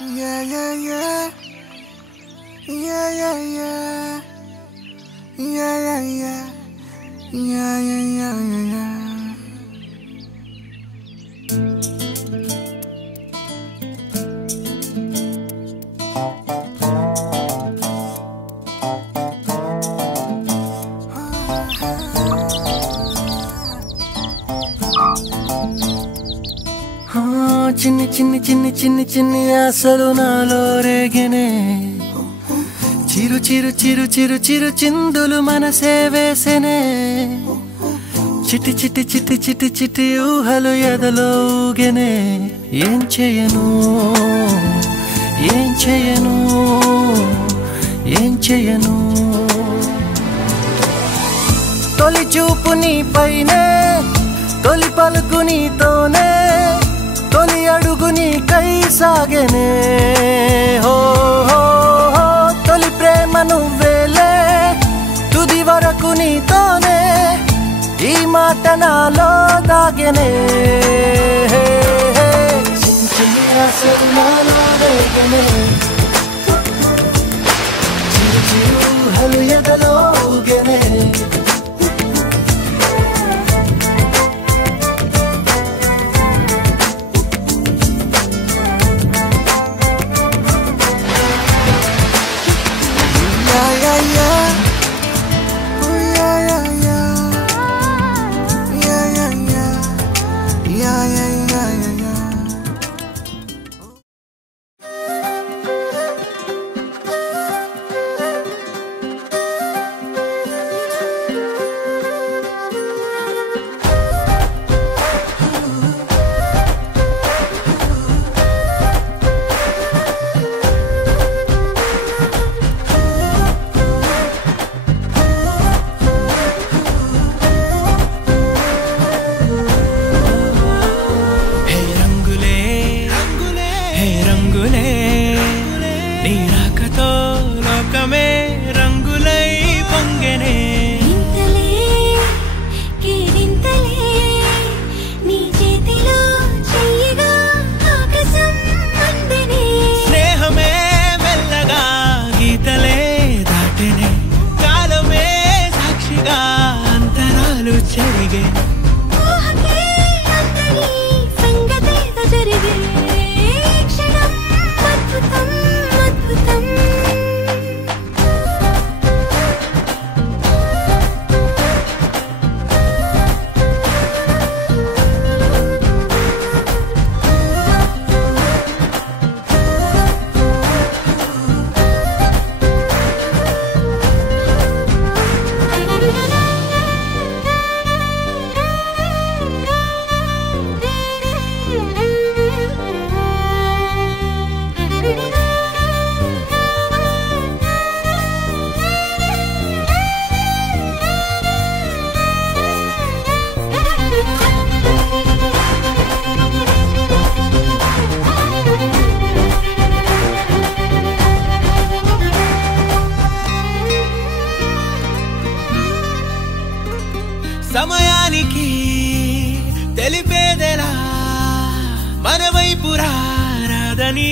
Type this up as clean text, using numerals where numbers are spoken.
Yeah, yeah, yeah. Yeah, yeah, yeah. Yeah, yeah, yeah. Yeah, yeah, yeah, yeah, yeah. చిన్ని చిన్ని చిన్ని చిన్ని చిన్ని ఆశలు నాలో రేగినే చిరు చిరు చిరు చిరు చిరు చిందులు మనసే వేసెనే చిటి చిటి చిటి చిటి చిటి ఊహలు ఎదలో ఊగెనే ఏం చేయను ఏం చేయను ఏం చేయను తొలి చూపు నీ పైనే తొలి పలుకు నీతోనే తొలి అడుగు నీకై సాగెనే హో హో హో తొలి ప్రేమ నువ్వేలే తుది వరకు నీతోనే ఈ మాట నాలో దాగెనే చిన్ని చిన్ని ఆశలు నాలో రేగెనే చిరు చిరు ఊహలు ఎదలో ఊగెనే సమయానికి తెలిపేదెలా మన వైపు రాదని